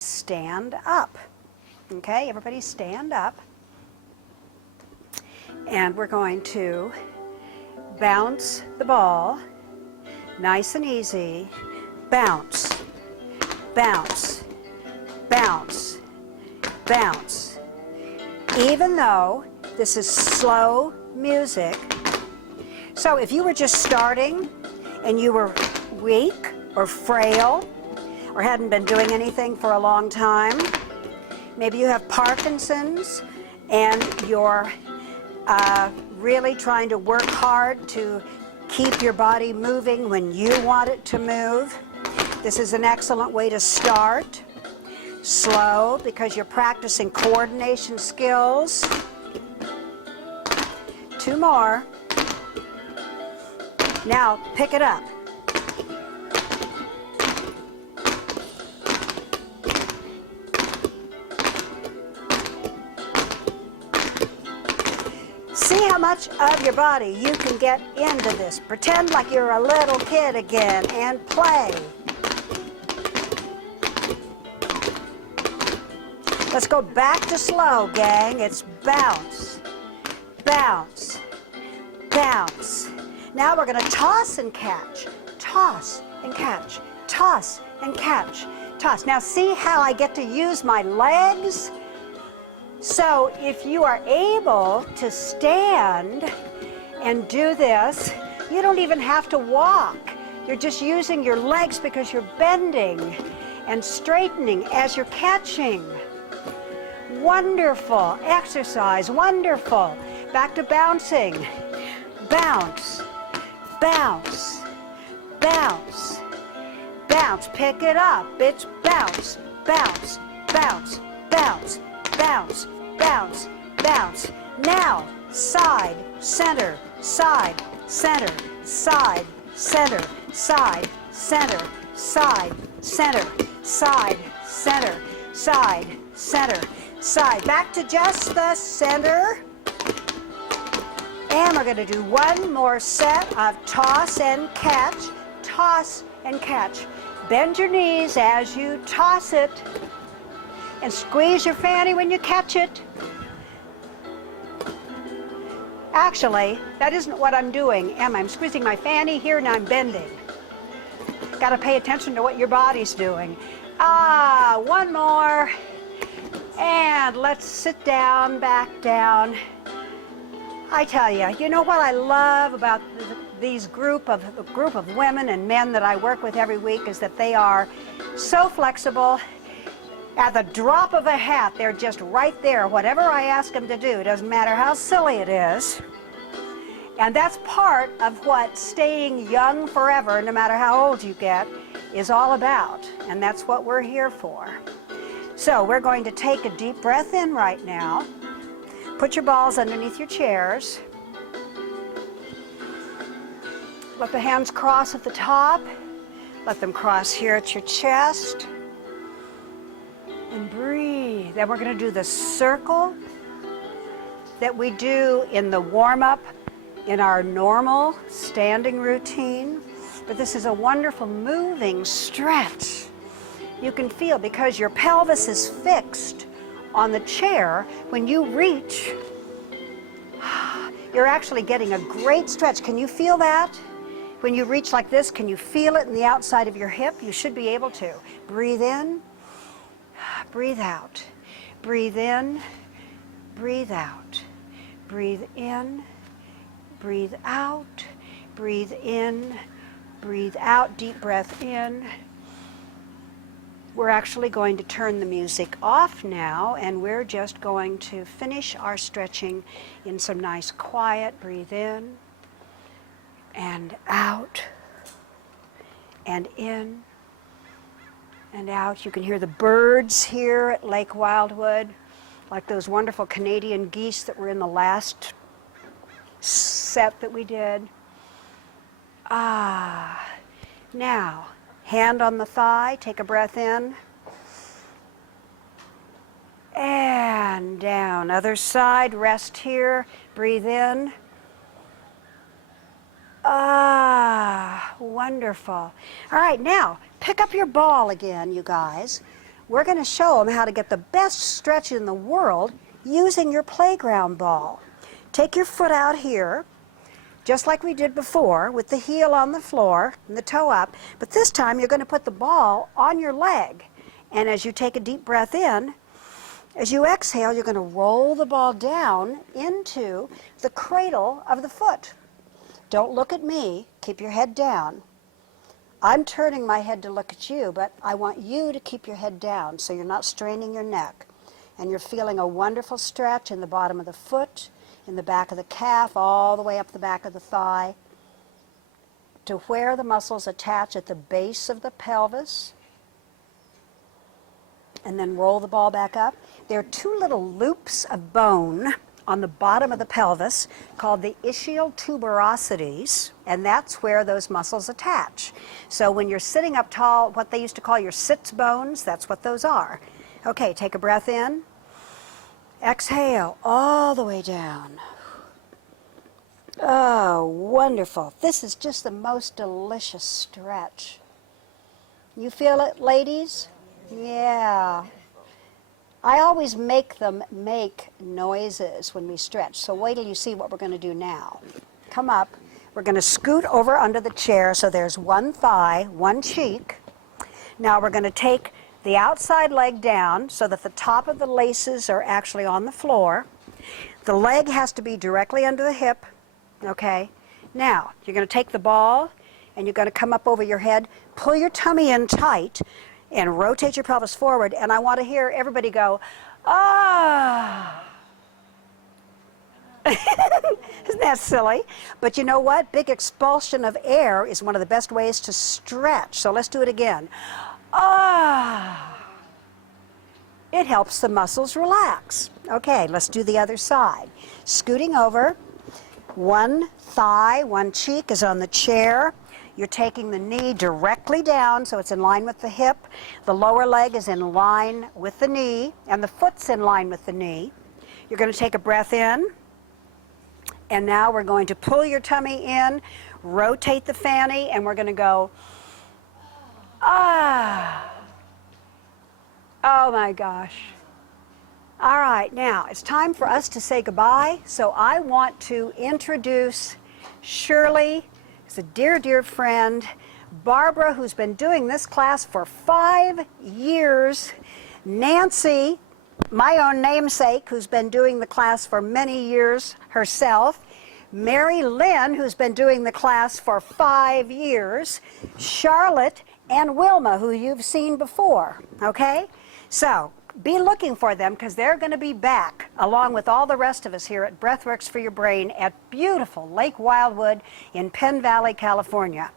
stand up. Okay, everybody stand up. And we're going to bounce the ball, nice and easy. Bounce, bounce, bounce, bounce. Even though this is slow music, so if you were just starting and you were weak or frail or hadn't been doing anything for a long time, maybe you have Parkinson's and you're really trying to work hard to keep your body moving when you want it to move. This is an excellent way to start. Slow, because you're practicing coordination skills. 2 more. Now, pick it up. See how much of your body you can get into this. Pretend like you're a little kid again and play. Let's go back to slow, gang. It's bounce, bounce, bounce. Now we're going to toss and catch, toss and catch, toss and catch, toss. Now see how I get to use my legs? So if you are able to stand and do this, you don't even have to walk. You're just using your legs because you're bending and straightening as you're catching. Wonderful exercise, wonderful. Back to bouncing. Bounce, bounce, bounce, bounce. Pick it up. It's bounce, bounce, bounce, bounce, bounce, bounce, bounce. Now, side, center, side, center, side, center, side, center, side, center, side, center, side, center, side. Back to just the center. And we're going to do one more set of toss and catch, toss and catch. Bend your knees as you toss it. And squeeze your fanny when you catch it. Actually, that isn't what I'm doing, am I? I'm squeezing my fanny here and I'm bending. Got to pay attention to what your body's doing. One more. And let's sit down, back down. I tell you, you know what I love about these group of women and men that I work with every week is that they are so flexible. At the drop of a hat, they're just right there. Whatever I ask them to do, doesn't matter how silly it is. And that's part of what staying young forever, no matter how old you get, is all about. And that's what we're here for. So we're going to take a deep breath in right now. Put your balls underneath your chairs. Let the hands cross at the top. Let them cross here at your chest. And breathe. Then we're going to do the circle that we do in the warm-up in our normal standing routine. But this is a wonderful moving stretch. You can feel, because your pelvis is fixed on the chair, when you reach, you're actually getting a great stretch. Can you feel that? When you reach like this, can you feel it in the outside of your hip? You should be able to. Breathe in. Breathe out. Breathe in. Breathe out. Breathe in. Breathe out. Breathe in. Breathe out. Deep breath in. We're actually going to turn the music off now, and we're just going to finish our stretching in some nice quiet. Breathe in and out and in and out. You can hear the birds here at Lake Wildwood, like those wonderful Canadian geese that were in the last set that we did. Now, hand on the thigh, take a breath in. And down. Other side, rest here, breathe in. Wonderful. All right, now, pick up your ball again, you guys. we're going to show them how to get the best stretch in the world using your playground ball. Take your foot out here, just like we did before, with the heel on the floor and the toe up, but this time you're going to put the ball on your leg. And as you take a deep breath in, as you exhale, you're going to roll the ball down into the cradle of the foot. Don't look at me. Keep your head down. I'm turning my head to look at you, but I want you to keep your head down so you're not straining your neck. And you're feeling a wonderful stretch in the bottom of the foot, in the back of the calf, all the way up the back of the thigh, to where the muscles attach at the base of the pelvis. And then roll the ball back up. There are two little loops of bone on the bottom of the pelvis called the ischial tuberosities, and that's where those muscles attach. So when you're sitting up tall, what they used to call your sits bones, that's what those are. Okay, take a breath in. Exhale all the way down. Oh, wonderful. This is just the most delicious stretch. You feel it, ladies? Yeah. I always make them make noises when we stretch, so wait till you see what we're going to do now. Come up. We're going to scoot over under the chair so there's one thigh, one cheek. Now we're going to take the outside leg down so that the top of the laces are actually on the floor. The leg has to be directly under the hip, okay? Now, you're going to take the ball and you're going to come up over your head, pull your tummy in tight, and rotate your pelvis forward, and I want to hear everybody go, ah. Isn't that silly? But you know what? Big expulsion of air is one of the best ways to stretch. So let's do it again. Ah. It helps the muscles relax. Okay, let's do the other side. Scooting over, one thigh, one cheek is on the chair. You're taking the knee directly down so it's in line with the hip. The lower leg is in line with the knee, and the foot's in line with the knee. You're going to take a breath in, and now we're going to pull your tummy in, rotate the fanny, and we're going to go, ah. Oh my gosh. All right, now it's time for us to say goodbye, so I want to introduce Shirley. It's a dear, dear friend, Barbara, who's been doing this class for 5 years, Nancy, my own namesake, who's been doing the class for many years herself, Mary Lynn, who's been doing the class for 5 years, Charlotte, and Wilma, who you've seen before, okay? So be looking for them because they're going to be back along with all the rest of us here at BreathWorks for Your Brain at beautiful Lake Wildwood in Penn Valley, California.